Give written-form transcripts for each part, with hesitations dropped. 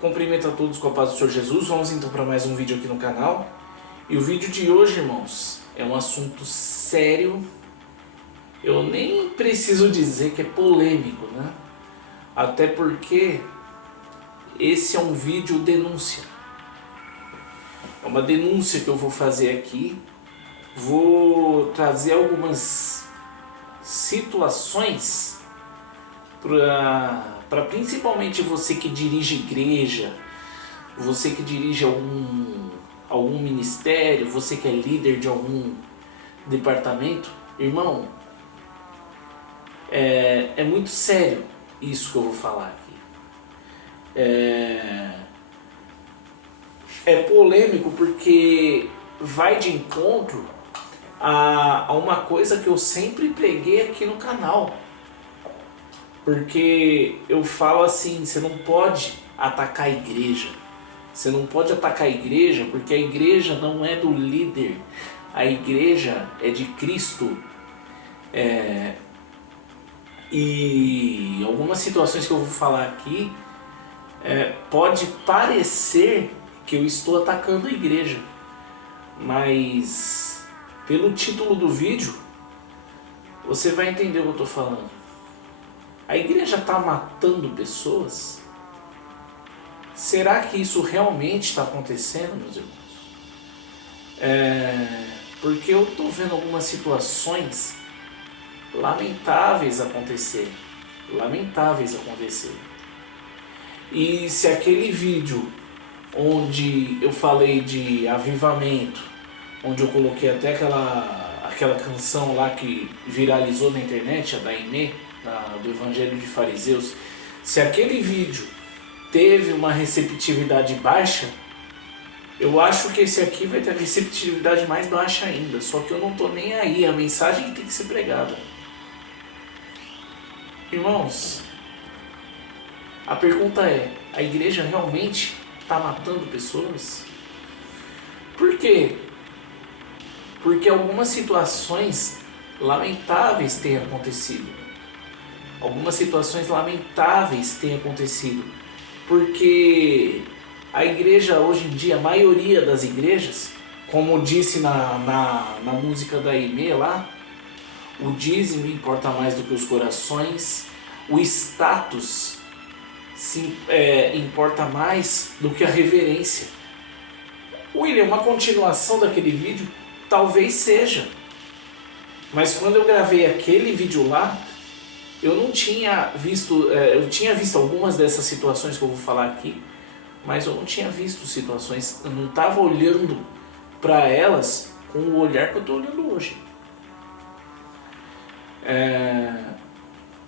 Cumprimento a todos com a paz do Senhor Jesus. Vamos então para mais um vídeo aqui no canal. E o vídeo de hoje, irmãos, é um assunto sério. Eu nem preciso dizer que é polêmico, né? Até porque esse é um vídeo denúncia. É uma denúncia que eu vou fazer aqui. Vou trazer algumas situações para principalmente você que dirige igreja, você que dirige algum ministério, você que é líder de algum departamento. Irmão, é muito sério isso que eu vou falar aqui. É polêmico porque vai de encontro a uma coisa que eu sempre preguei aqui no canal. Porque eu falo assim, você não pode atacar a igreja. Você não pode atacar a igreja porque a igreja não é do líder. A igreja é de Cristo. E algumas situações que eu vou falar aqui pode parecer que eu estou atacando a igreja. Mas pelo título do vídeo você vai entender o que eu estou falando. A igreja está matando pessoas? Será que isso realmente está acontecendo, meus irmãos? Porque eu estou vendo algumas situações lamentáveis acontecerem. Lamentáveis acontecerem. E se aquele vídeo onde eu falei de avivamento, onde eu coloquei até aquela canção lá que viralizou na internet, a da Aimee, do Evangelho de Fariseus, se aquele vídeo teve uma receptividade baixa, eu acho que esse aqui vai ter a receptividade mais baixa ainda. Só que eu não tô nem aí, a mensagem tem que ser pregada. Irmãos, a pergunta é: a igreja realmente está matando pessoas? Por quê? Porque algumas situações lamentáveis têm acontecido. Algumas situações lamentáveis têm acontecido. Porque a igreja hoje em dia, a maioria das igrejas, como disse na música da Aimee lá, o dízimo importa mais do que os corações, o status importa mais do que a reverência. William, uma continuação daquele vídeo? Talvez seja. Mas quando eu gravei aquele vídeo lá, eu não tinha visto, eu tinha visto algumas dessas situações que eu vou falar aqui, mas eu não tinha visto situações, eu não estava olhando para elas com o olhar que eu estou olhando hoje.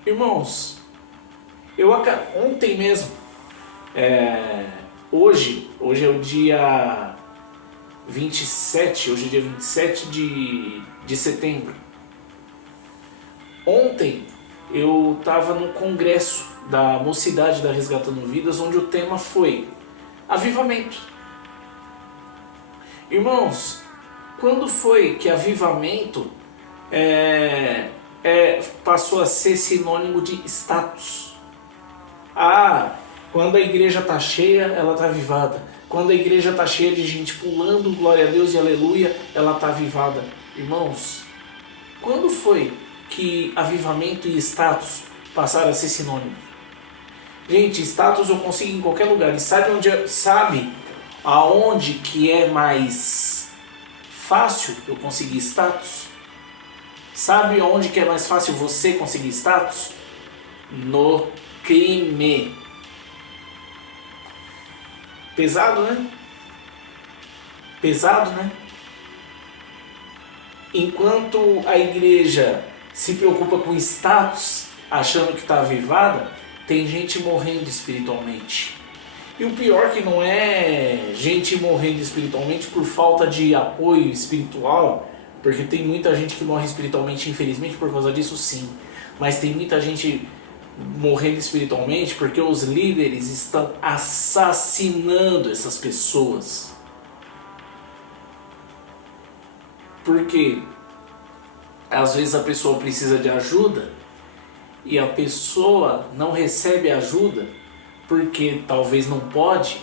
Irmãos, ontem mesmo, hoje é o dia 27, hoje é dia 27 de setembro. Ontem eu estava no congresso da Mocidade da Resgatando Vidas, onde o tema foi avivamento. Irmãos, quando foi que avivamento passou a ser sinônimo de status? Quando a igreja está cheia, ela está avivada. Quando a igreja está cheia de gente pulando, glória a Deus e aleluia, ela está avivada. Irmãos, quando foi que avivamento e status passaram a ser sinônimos? Gente, status eu consigo em qualquer lugar. E sabe aonde que é mais fácil eu conseguir status? Sabe aonde que é mais fácil você conseguir status? No crime. Pesado, né? Pesado, né? Enquanto a igreja se preocupa com status, achando que está avivada, tem gente morrendo espiritualmente. E o pior que não é gente morrendo espiritualmente por falta de apoio espiritual, porque tem muita gente que morre espiritualmente, infelizmente, por causa disso, sim. Mas tem muita gente morrendo espiritualmente porque os líderes estão assassinando essas pessoas. Porque às vezes a pessoa precisa de ajuda e a pessoa não recebe ajuda porque talvez não pode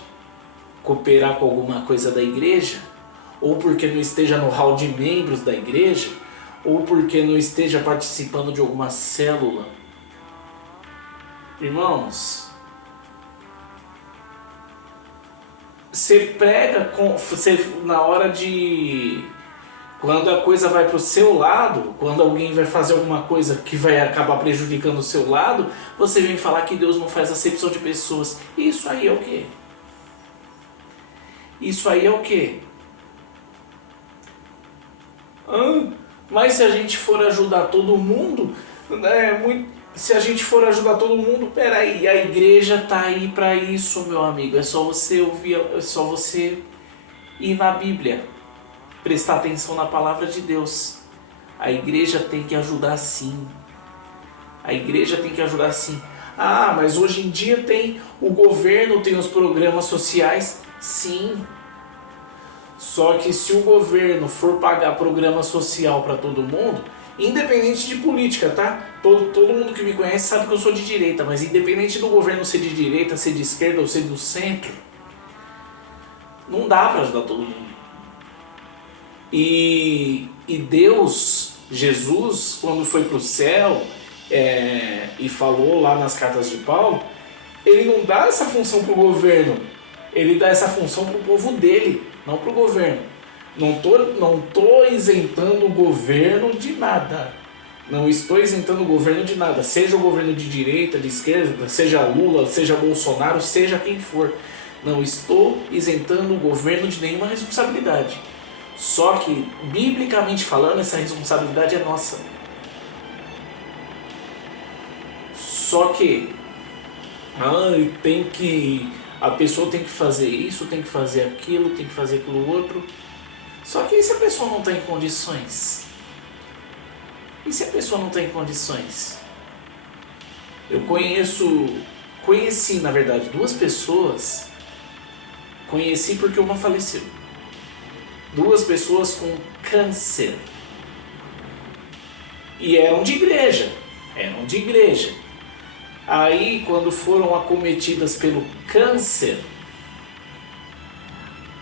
cooperar com alguma coisa da igreja, ou porque não esteja no hall de membros da igreja, ou porque não esteja participando de alguma célula. Irmãos, você prega na hora de... Quando a coisa vai para o seu lado, quando alguém vai fazer alguma coisa que vai acabar prejudicando o seu lado, você vem falar que Deus não faz acepção de pessoas. Isso aí é o quê? Isso aí é o quê? Mas se a gente for ajudar todo mundo, se a gente for ajudar todo mundo, peraí, a igreja tá aí para isso, meu amigo. É só você ouvir, é só você ir na Bíblia, prestar atenção na palavra de Deus. A igreja tem que ajudar sim. A igreja tem que ajudar sim. Ah, mas hoje em dia tem o governo, tem os programas sociais. Sim. Só que se o governo for pagar programa social para todo mundo, independente de política, tá? Todo mundo que me conhece sabe que eu sou de direita, mas independente do governo ser de direita, ser de esquerda ou ser do centro, não dá para ajudar todo mundo. E Deus, Jesus, quando foi para o céu e falou lá nas cartas de Paulo, ele não dá essa função para o governo, ele dá essa função para o povo dele, não para o governo. Não tô isentando o governo de nada. Não estou isentando o governo de nada. Seja o governo de direita, de esquerda, seja Lula, seja Bolsonaro, seja quem for. Não estou isentando o governo de nenhuma responsabilidade. Só que, biblicamente falando, essa responsabilidade é nossa. Só que a pessoa tem que fazer isso, tem que fazer aquilo, tem que fazer aquilo outro. Só que e se a pessoa não está em condições? E se a pessoa não está em condições? Eu conheci na verdade duas pessoas. Conheci porque uma faleceu. Duas pessoas com câncer. E eram de igreja. Aí, quando foram acometidas pelo câncer,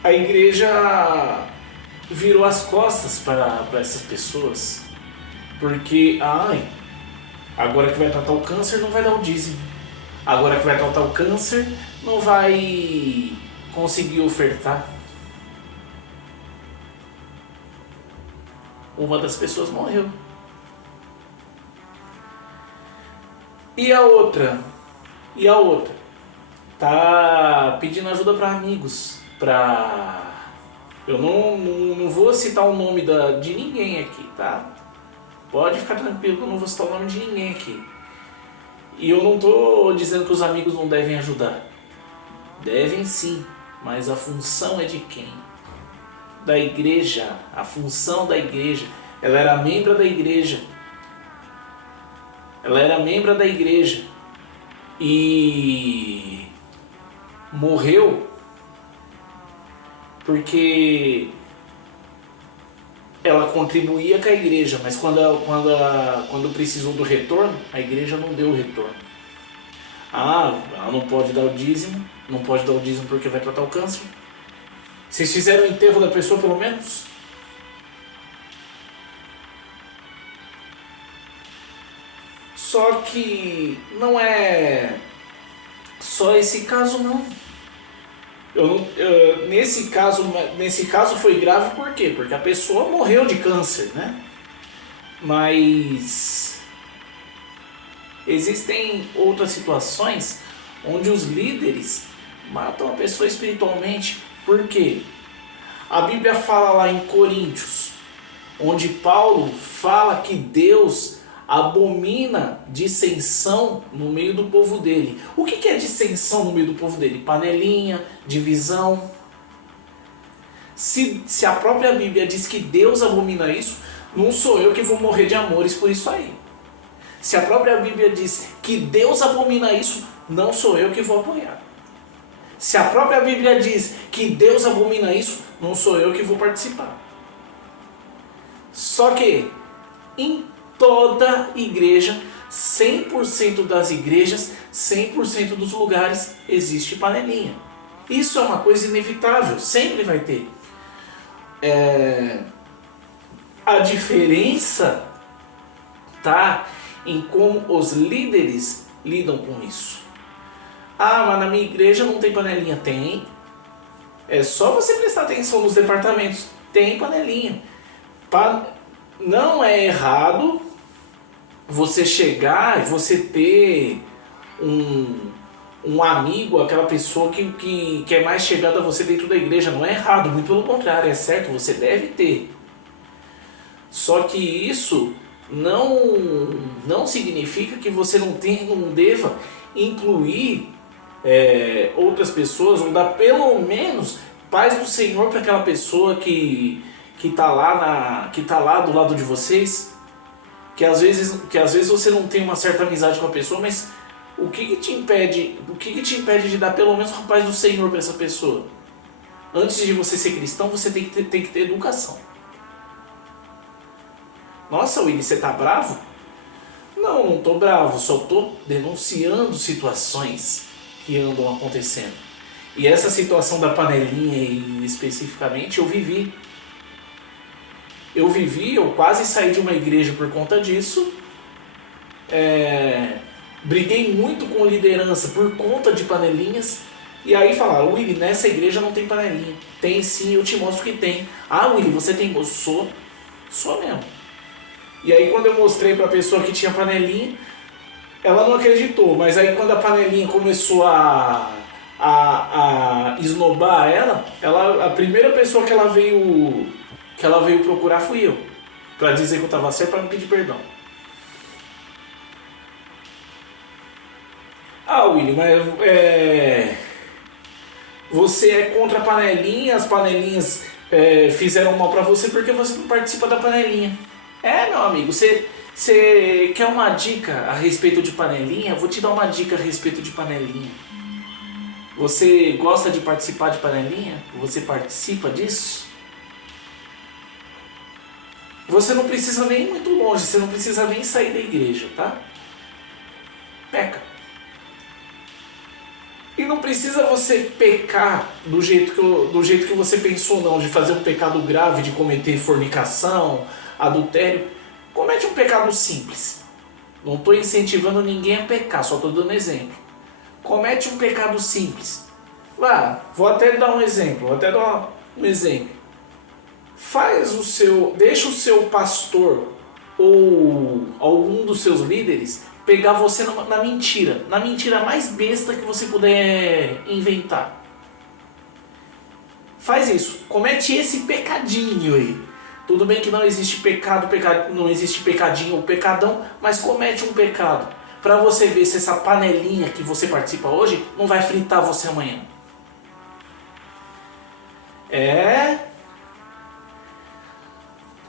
a igreja virou as costas para essas pessoas. Porque, agora que vai tratar o câncer não vai dar o dízimo. Agora que vai tratar o câncer não vai conseguir ofertar. Uma das pessoas morreu. E a outra tá pedindo ajuda para amigos, eu não vou citar o nome de ninguém aqui, tá? Pode ficar tranquilo que eu não vou citar o nome de ninguém aqui. E eu não tô dizendo que os amigos não devem ajudar. Devem sim, mas a função é de quem? Da igreja. A função da igreja. Ela era membro da igreja. E morreu porque ela contribuía com a igreja, mas quando precisou do retorno, a igreja não deu o retorno. Ela não pode dar o dízimo, porque vai tratar o câncer. Vocês fizeram o enterro da pessoa pelo menos? Só que não é só esse caso não. Nesse caso foi grave por quê? Porque a pessoa morreu de câncer, né? Mas existem outras situações onde os líderes matam a pessoa espiritualmente. Por quê? A Bíblia fala lá em Coríntios, onde Paulo fala que Deus abomina dissensão no meio do povo dele. O que é dissensão no meio do povo dele? Panelinha, divisão. Se a própria Bíblia diz que Deus abomina isso, não sou eu que vou morrer de amores por isso aí. Se a própria Bíblia diz que Deus abomina isso, não sou eu que vou apoiar. Se a própria Bíblia diz que Deus abomina isso, não sou eu que vou participar. Só que em toda igreja 100% das igrejas, 100% dos lugares existe panelinha. Isso é uma coisa inevitável, sempre vai ter. A diferença tá em como os líderes lidam com isso. Ah, mas na minha igreja não tem panelinha. Tem. É só você prestar atenção nos departamentos. Tem panelinha. Não é errado você chegar e você ter um amigo, aquela pessoa que é mais chegada a você dentro da igreja. Não é errado, muito pelo contrário, é certo, você deve ter. Só que isso não significa que você não deva incluir outras pessoas, ou dar pelo menos paz do Senhor para aquela pessoa que está lá do lado de vocês, que às vezes você não tem uma certa amizade com a pessoa, mas o que te impede de dar pelo menos a paz do Senhor para essa pessoa? Antes de você ser cristão, você tem que ter educação. Nossa, Willy, você tá bravo? Não tô bravo, só tô denunciando situações que andam acontecendo. E essa situação da panelinha especificamente eu vivi. Eu quase saí de uma igreja por conta disso. Briguei muito com liderança por conta de panelinhas. E aí falaram, Willy, nessa igreja não tem panelinha. Tem sim, eu te mostro que tem. Ah, Willy, você tem? Eu sou mesmo. E aí quando eu mostrei pra pessoa que tinha panelinha, ela não acreditou. Mas aí quando a panelinha começou a esnobar ela, a primeira pessoa que ela veio procurar fui eu. Pra dizer que eu tava certo, pra me pedir perdão. Ah, Willy, mas você é contra a panelinha, as panelinhas fizeram mal pra você porque você não participa da panelinha. Meu amigo, você quer uma dica a respeito de panelinha? Eu vou te dar uma dica a respeito de panelinha. Você gosta de participar de panelinha? Você participa disso? Você não precisa nem ir muito longe, você não precisa nem sair da igreja, tá? Peca. E não precisa você pecar do jeito que você pensou, não, de fazer um pecado grave, de cometer fornicação, adultério. Comete um pecado simples. Não estou incentivando ninguém a pecar, só estou dando exemplo. Comete um pecado simples. Vou até dar um exemplo. Deixa o seu pastor ou algum dos seus líderes pegar você na mentira mais besta que você puder inventar. Faz isso, comete esse pecadinho aí. Tudo bem que não existe não existe pecadinho ou pecadão, mas comete um pecado para você ver se essa panelinha que você participa hoje não vai fritar você amanhã.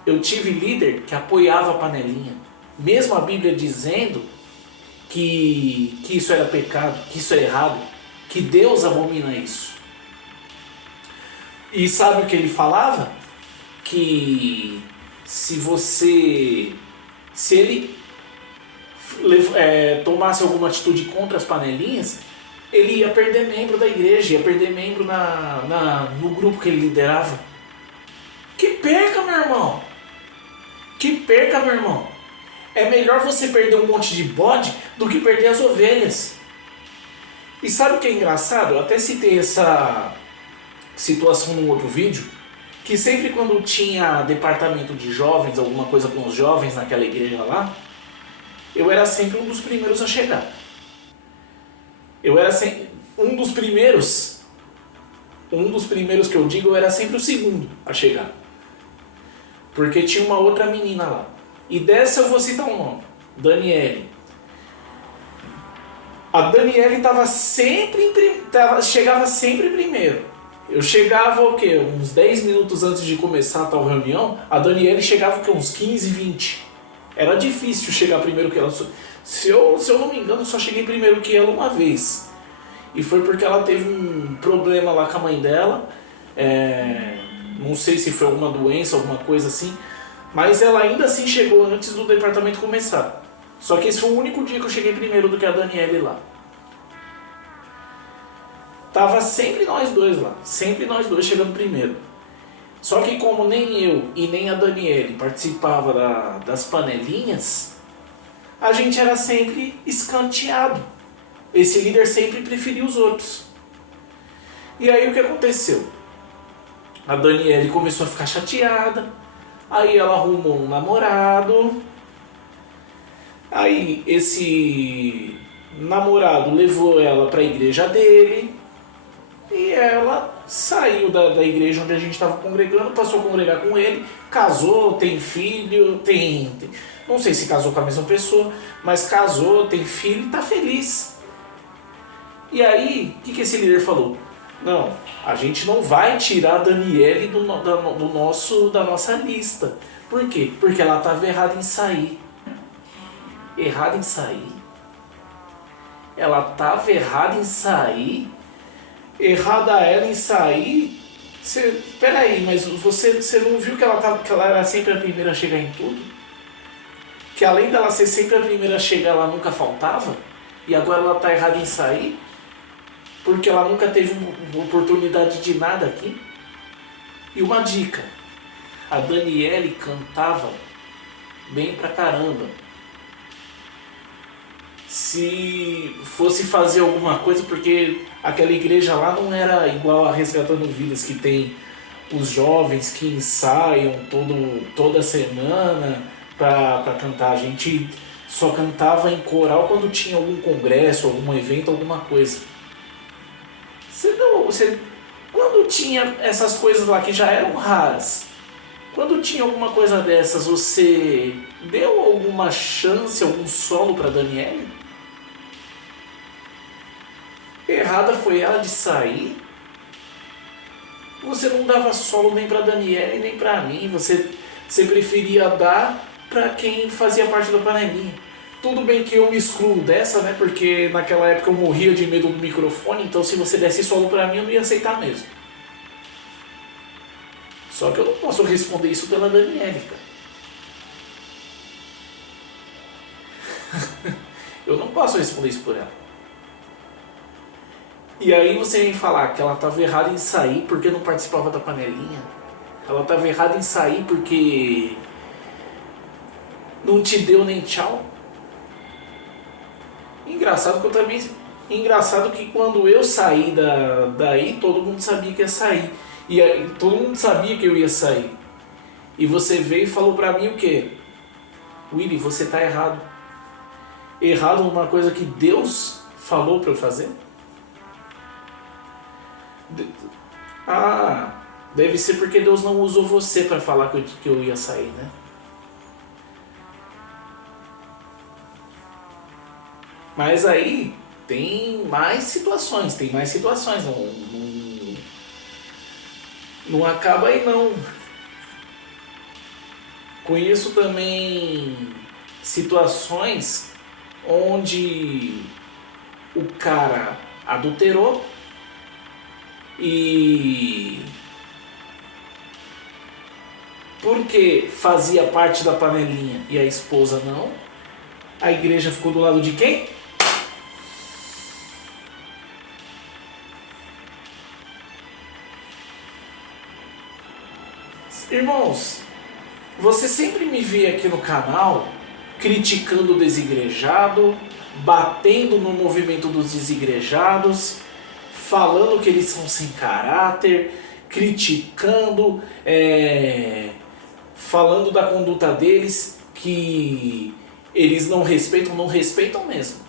Eu tive líder que apoiava a panelinha, mesmo a Bíblia dizendo que isso era pecado, que isso é errado, que Deus abomina isso. E sabe o que ele falava? Que se ele tomasse alguma atitude contra as panelinhas, ele ia perder membro da igreja, ia perder membro no grupo que ele liderava. Que perca, meu irmão! É melhor você perder um monte de bode do que perder as ovelhas. E sabe o que é engraçado? Eu até citei essa situação num outro vídeo, que sempre quando tinha departamento de jovens, alguma coisa com os jovens naquela igreja lá, eu era sempre um dos primeiros a chegar. Eu era sempre um dos primeiros que eu digo, eu era sempre o segundo a chegar. Porque tinha uma outra menina lá. E dessa eu vou citar um nome, Daniele. A Daniele chegava sempre primeiro. Eu chegava uns 10 minutos antes de começar a tal reunião, a Daniele chegava uns 15, 20. Era difícil chegar primeiro que ela. Se eu não me engano, só cheguei primeiro que ela uma vez. E foi porque ela teve um problema lá com a mãe dela. Não sei se foi alguma doença, alguma coisa assim. Mas ela ainda assim chegou antes do departamento começar. Só que esse foi o único dia que eu cheguei primeiro do que a Daniele lá. Tava sempre nós dois lá, sempre nós dois chegando primeiro. Só que como nem eu e nem a Daniele participava das panelinhas, a gente era sempre escanteado. Esse líder sempre preferia os outros. E aí o que aconteceu? A Daniele começou a ficar chateada, aí ela arrumou um namorado, aí esse namorado levou ela para a igreja dele, e ela saiu da igreja onde a gente estava congregando, passou a congregar com ele, casou, tem filho, não sei se casou com a mesma pessoa, mas casou, tem filho e tá feliz. E aí, o que esse líder falou? Não, a gente não vai tirar a Daniele da nossa lista. Por quê? Porque ela estava errada em sair. Errada em sair? Ela estava errada em sair? Errada ela em sair? Peraí, mas você não viu que ela era sempre a primeira a chegar em tudo? Que além dela ser sempre a primeira a chegar, ela nunca faltava? E agora ela está errada em sair? Porque ela nunca teve uma oportunidade de nada aqui? E uma dica, a Daniele cantava bem pra caramba. Se fosse fazer alguma coisa, porque aquela igreja lá não era igual a Resgatando Vidas, que tem os jovens que ensaiam toda semana pra cantar. A gente só cantava em coral quando tinha algum congresso, algum evento, alguma coisa. Quando tinha essas coisas lá que já eram raras, quando tinha alguma coisa dessas, você deu alguma chance, algum solo para Daniele? Errada foi ela de sair? Você não dava solo nem para Daniele nem para mim, você preferia dar para quem fazia parte da panelinha. Tudo bem que eu me excluo dessa, né? Porque naquela época eu morria de medo do microfone, então se você desse solo pra mim eu não ia aceitar mesmo. Só que eu não posso responder isso pela Daniele, cara. Eu não posso responder isso por ela. E aí você vem falar que ela estava errada em sair porque não participava da panelinha. Ela estava errada em sair porque não te deu nem tchau. Engraçado que quando eu saí daí, todo mundo sabia que ia sair. E todo mundo sabia que eu ia sair. E você veio e falou pra mim o quê? Willy, você tá errado. Errado numa coisa que Deus falou pra eu fazer? Deve ser porque Deus não usou você pra falar que eu ia sair, né? Mas aí tem mais situações, não acaba aí não. Conheço também situações onde o cara adulterou e porque fazia parte da panelinha e a esposa não, a igreja ficou do lado de quem? Irmãos, você sempre me vê aqui no canal criticando o desigrejado, batendo no movimento dos desigrejados, falando que eles são sem caráter, criticando, falando da conduta deles, que eles não respeitam mesmo.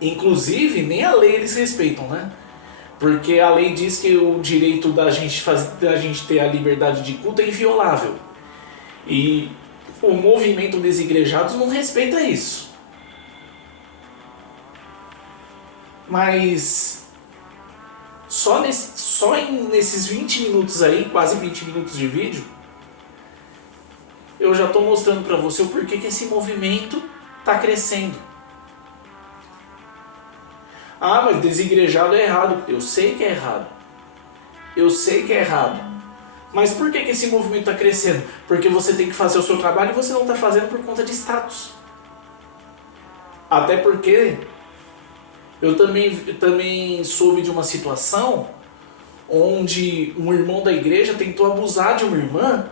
Inclusive, nem a lei eles respeitam, né? Porque a lei diz que o direito da gente ter a liberdade de culto é inviolável. E o movimento desigrejados não respeita isso. Mas só nesses 20 minutos aí, quase 20 minutos de vídeo, eu já estou mostrando para você o porquê que esse movimento está crescendo. Mas desigrejado é errado. Eu sei que é errado. Mas por que esse movimento está crescendo? Porque você tem que fazer o seu trabalho e você não está fazendo por conta de status. Até porque eu também soube de uma situação onde um irmão da igreja tentou abusar de uma irmã.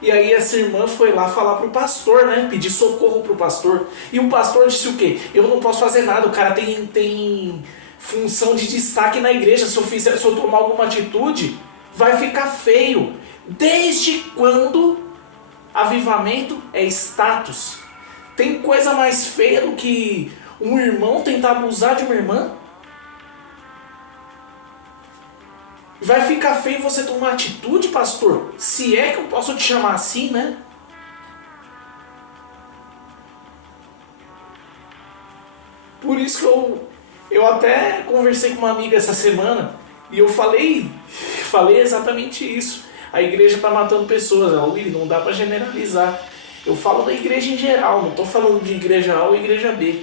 E aí essa irmã foi lá falar pro pastor, né? Pedir socorro pro pastor. E o pastor disse o quê? Eu não posso fazer nada, o cara tem função de destaque na igreja. Se eu tomar alguma atitude, vai ficar feio. Desde quando avivamento é status? Tem coisa mais feia do que um irmão tentar abusar de uma irmã? Vai ficar feio você tomar atitude, pastor? Se é que eu posso te chamar assim, né? Por isso que eu até conversei com uma amiga essa semana e eu falei exatamente isso. A igreja está matando pessoas. Willy, não dá para generalizar. Eu falo da igreja em geral, não estou falando de igreja A ou igreja B.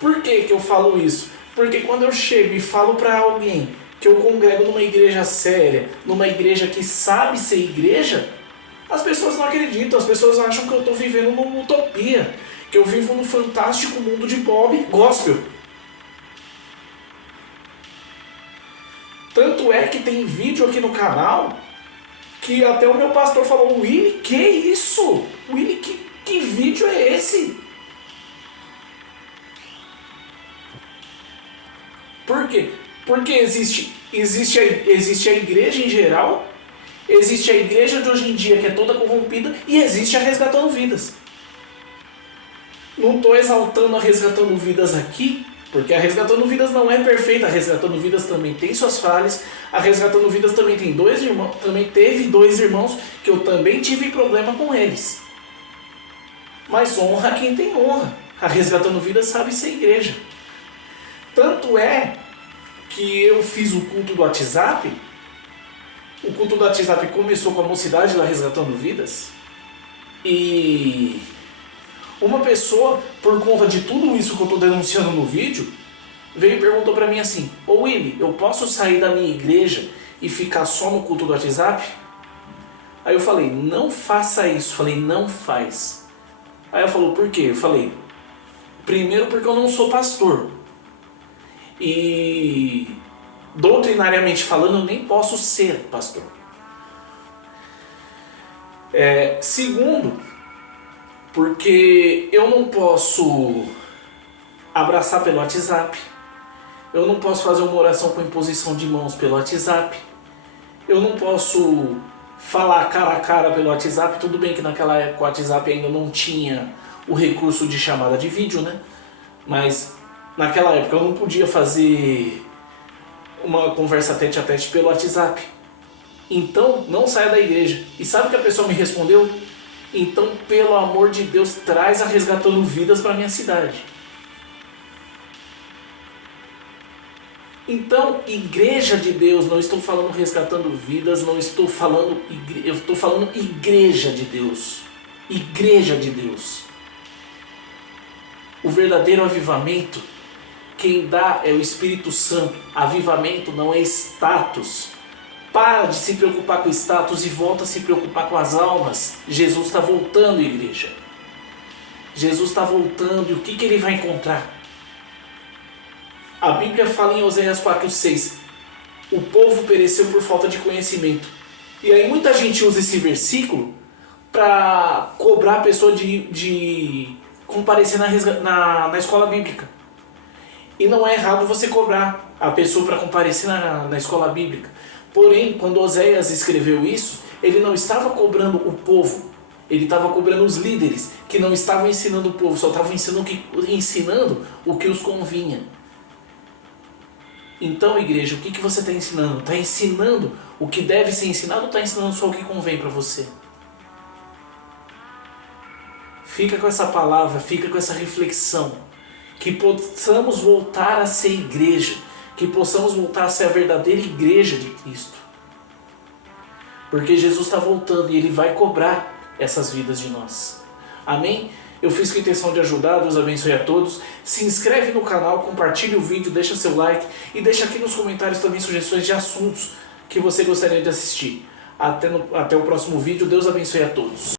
Por que eu falo isso? Porque quando eu chego e falo para alguém que eu congrego numa igreja séria, numa igreja que sabe ser igreja, as pessoas não acreditam, as pessoas acham que eu estou vivendo numa utopia, que eu vivo num fantástico mundo de Bob gospel. Tanto é que tem vídeo aqui no canal que até o meu pastor falou: Willy, que isso? Willy, que vídeo é esse? Por quê? Porque existe a igreja em geral, existe a igreja de hoje em dia que é toda corrompida e existe a Resgatando Vidas. Não estou exaltando a Resgatando Vidas aqui, porque a Resgatando Vidas não é perfeita, a Resgatando Vidas também tem suas falhas, a Resgatando Vidas também tem teve dois irmãos que eu também tive problema com eles. Mas honra quem tem honra. A Resgatando Vidas sabe ser igreja. Tanto é que eu fiz o culto do WhatsApp. O culto do WhatsApp começou com a mocidade lá Resgatando Vidas. E uma pessoa, por conta de tudo isso que eu estou denunciando no vídeo, veio e perguntou para mim assim: Ô Willy, eu posso sair da minha igreja e ficar só no culto do WhatsApp? Aí eu falei: não faça isso. Falei: não faz. Aí ela falou: por quê? Eu falei: primeiro porque eu não sou pastor. E doutrinariamente falando, eu nem posso ser pastor. Segundo, porque eu não posso abraçar pelo WhatsApp, eu não posso fazer uma oração com imposição de mãos pelo WhatsApp, eu não posso falar cara a cara pelo WhatsApp. Tudo bem que naquela época o WhatsApp ainda não tinha o recurso de chamada de vídeo, né? Mas naquela época eu não podia fazer uma conversa tete a tete pelo WhatsApp. Então, não saia da igreja. E sabe o que a pessoa me respondeu? Então, pelo amor de Deus, traz a Resgatando Vidas para minha cidade. Então, igreja de Deus, não estou falando Resgatando Vidas, não estou falando... Eu estou falando igreja de Deus. Igreja de Deus. O verdadeiro avivamento, quem dá é o Espírito Santo. Avivamento não é status. Para de se preocupar com status e volta a se preocupar com as almas. Jesus está voltando, igreja. Jesus está voltando, e o que ele vai encontrar? A Bíblia fala em Oséias 4,6: o povo pereceu por falta de conhecimento. E aí muita gente usa esse versículo para cobrar a pessoa de comparecer na escola bíblica. E não é errado você cobrar a pessoa para comparecer na escola bíblica. Porém, quando Oséias escreveu isso, ele não estava cobrando o povo. Ele estava cobrando os líderes, que não estavam ensinando o povo, só estavam ensinando o que os convinha. Então, igreja, o que você está ensinando? Está ensinando o que deve ser ensinado ou está ensinando só o que convém para você? Fica com essa palavra, fica com essa reflexão. Que possamos voltar a ser igreja. Que possamos voltar a ser a verdadeira igreja de Cristo. Porque Jesus está voltando e Ele vai cobrar essas vidas de nós. Amém? Eu fiz com a intenção de ajudar, Deus abençoe a todos. Se inscreve no canal, compartilhe o vídeo, deixa seu like e deixa aqui nos comentários também sugestões de assuntos que você gostaria de assistir. Até o próximo vídeo, Deus abençoe a todos.